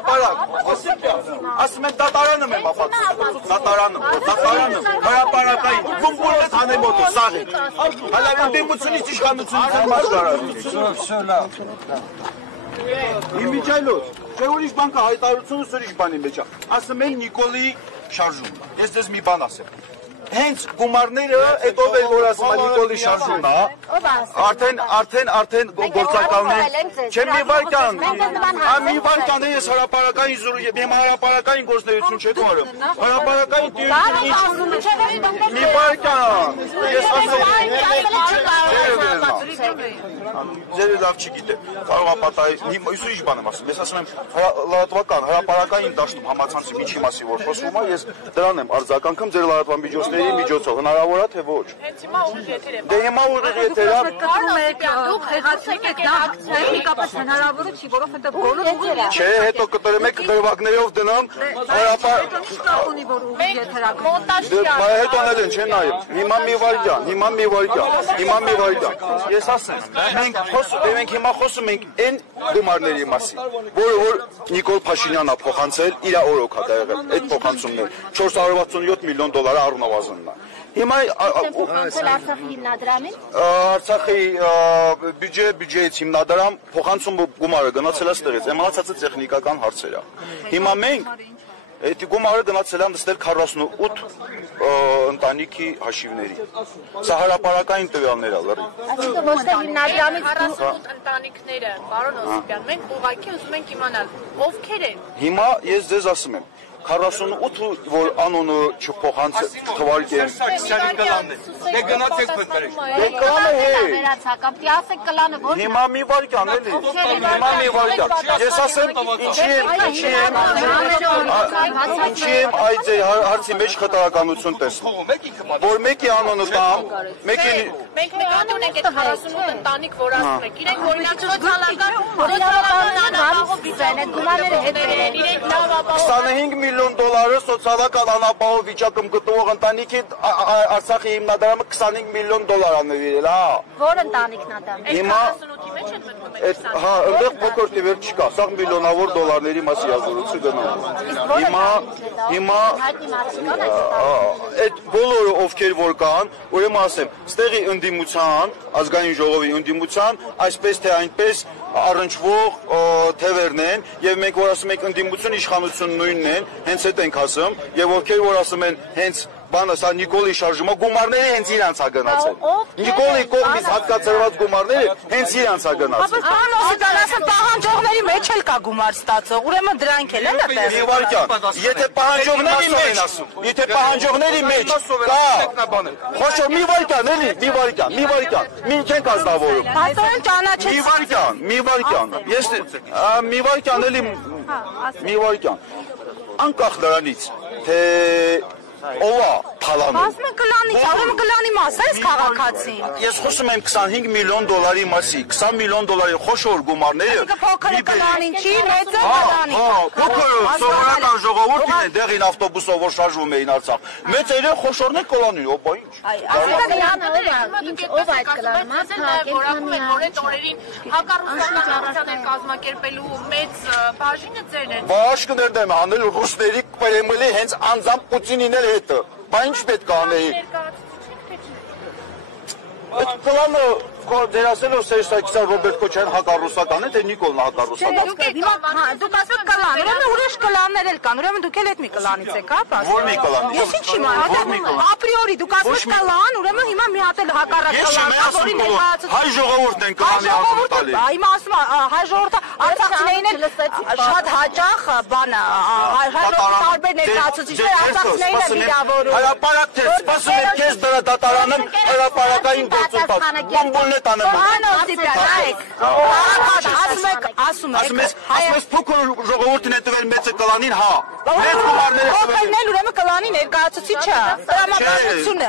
հրապարակ, ասում եմ դատարանում եմ ապացուցում, դատարանում, հրապարակային, բումբուլեց հանեմոտը, սաղի, հալավ ընդդիմությունից իշխանությունից եմ աշխարհայում։ Իմիջայլոց, չէ ուրիշ բան կա, հայտարարությունը ուրիշ բանի մեջ է, ասում են Նիկոլի շարժում, ես ձեզ մի բան ասեմ։ Հենց գումարները, այդ ով էլ որ ասում է Նիկոլի շարժումն է, արդեն գործակալներ, չէ մի վարկյան, մի վարկյան ես հրապարակային զուրու, եմ հրապարակային գործնեություն չեք մարում, հրապարակային տիրություն մի վարկյան, ես ասում ձերը լավ չի գիտեմ, կարող ապատայի, ուսուրիշ բան եմ ասում, ես ասում եմ լրատվական, հրապարակային դաշտում համացանցի միջի մասի որ խոսվում է, ես դրան եմ արձագանքում ձեր լրատվական միջոցների միջոցով, հնարավոր է թե ոչ։ Հենց հիմա ուժ եթեր եմ։ Դե հիմա ուժ եթեր է։ Դուք խեղացնում եք, դա տեխնիկապես հնարավոր չի, որովհետև բոլոր ուղիղ Չէ, հետո կտրեմ եք դրվագներով դնամ, հետո ներեն չեն նայում, հիմա մի վարկյան, ես ասեմ, մենք հիմա խոսում ենք այն գումարների մասին, որ Նիկոլ Փաշինյանն է փոխանցել, իր օրոք է դա եղել, այդ փոխանցումներ, 467 միլիոն դոլարը առնվազնն է։ Հիմա Արցախի հիմնադրամին Արցախի բյուջեից հիմնադրամ փոխանցում գումարը գնացել է ստեղից, մնացածը տեխնիկական հարցեր է։ Հիմա մենք այդ գումարը գնացել է նստել 48 ընտանիքի հաշիվների։ Սա հրապարակային տվյալներ է լրի։ Այսինքն ոչ թե հիմնադրամից 48 ընտանիքները, պարոն Օսիպյան, մենք ուղղակի ուզում ենք իմանալ, ովքեր են։ Հիմա ես ձեզ ասում եմ 48 որ անոնը չփոխանցվարկեն։ Դե գնացեք փնտրեք։ Դե կլանը վերացակապ, դի ասեք կլանը ոչ։ Հիմա մի վարկյան էլի։ Հիմա մի վարկյան։ Ես ասեմ, ինչի եմ այդ հարցի մեջ խտրականություն տեսնում։ Որ մեկի անոնը կամ, մեկի Մենք նկատի ունենք այդ 48 ընտանիք, որ ասում եք, իրենք օրինակ սոցիալական անապահով գումարները հետ բերեն, իրենք լավ ապահով 25 միլիոն դոլարը սոցիալական անապահով վիճակում գտնվող ընտանիքի Արցախի հիմնադրամը 25 միլիոն դոլար է նվիրել, հա։ Որ ընտանիքն է դա։ Հիմա 48-ի մեջ են մտնում եք 20։ հա, այնտեղ փոքր տիվեր չկա, սա միլիոնավոր դոլարների մասի ազորություն գնում։ Հիմա այդ բոլորը ովքեր որ կան, ուրեմն ասեմ, ստեղի ընդդիմության, ազգային ժողովի ընդդիմության, այսպես թե այնպես առնչվող թևերն են, եւ մենք որ ասում ենք ընդդիմություն իշխանություն նույնն են, հենց այդ ենք ասում, եւ ովքեր որ ասում են հենց բանը սա Նիկոլի շարժումը գումարները հենց իրանց է գնացել։ Նիկոլի կողմից հատկացրված գումարները հենց իրանց է գնացել։ Պարոն Օսիպյան, ասեմ պահանջողների մեջ էլ կա գումար ստացող, ուրեմն դրանք էլ են այդտեղ։ Մի վարկյան, եթե պահանջողների մեջ ասում, եթե պահանջողների մեջ կա, խոշոր մի վարկյան էլի, մի վարկյան, մինչ ենք ազնվորում։ Հասարան ճանաչեց։ Մի վարկյան, ես մի վարկյան էլի, մի վարկյան, անկախ նրանից, թե ով է թալանում։ Ասում են կլանի, ուրեմն կլանի մաս է քաղաքացին։ Ես խոսում եմ 25 միլիոն դոլարի մասի, 20 միլիոն դոլարի խոշոր գումարները։ Փոքրը կլանին չի, մեծը կլանի։ Փոքրը սովորական ժողովուրդին է դեղին ավտոբուսով որ շարժվում էին Արցախ։ Մեծերը խոշորներ կլանին, օպա ինչ։ Ով այդ կլանը, որակում են որ այդ օրերին հակառուսական կազմակերպելու մեծ բաժինը ձերն են։ Բաշխներն եմ անել ռուսների Կրեմլի հենց անձամբ Պուտինին էլ հետը։ Բա ինչ պետք է անեի։ Այդ պլանը դերասելով Սերժ Սարգսյան, Ռոբերտ Քոչարյան հակառուսական է, թե Նիկոլն հակառուսական։ Դուք ասում եք կլան, ուրեմն ուրիշ կլաններ էլ կան, ուրեմն դուք էլ այդ մի կլանից եք, հա՞։ Որ մի կլան։ Ես ինչ իմանամ, ապրիորի դուք ասում եք կլան, ուրեմն հիմա մի հատ էլ հակառակ կլան, որի ներկայացուցիչ։ Հայ ժողովուրդն են կլանի անունը տալի։ Հիմա ասում հայ ժողովուրդը արցախցիներին էլ շատ հաճախ բանը, հայ ժողովուրդի տարբեր ներկայացուցիչներ արցախցիներին են վիրավորում։ Հրապարակ թե սպասում եմ քեզ դրա դատարանում հրապարակային գործընթաց։ Բամբոլն է տանում։ Պարոն Օսիպյան, նայեք։ Ասում եք փոքր ժողովուրդն է տվել մեծը կլանին, հա։ Մեծ գումարները փոքրն էլ ուրեմն կլանի ներկայացուցիչը, տրամաբանությունը։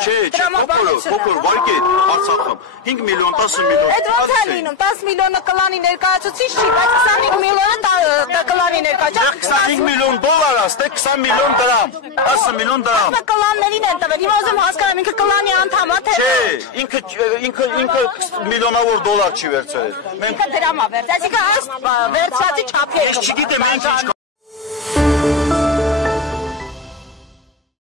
Փոքր վարկե Արցախում 5 միլիոն, 10 միլիոն։ Այդ ո՞նց է լինում, 10 միլիոնը կլանի ներկայացուցիչ չի, բայց 25 միլիոնը կլանի ներկայացուցիչ։ 25 միլիոն դոլար աստ է, 20 միլիոն դրամ, 10 միլիոն դրամ։ Ասում կլաններին են տվել, հիմա ուզում հասկանամ ինքը կլանի անդամ է, թե։ Չէ, ինքը միլիոնավոր դոլար չի վերցրել։ Ինքը դրամ է վերցրել, այսինքն վերցվածի չափեր։ Ես չգիտեմ ինչ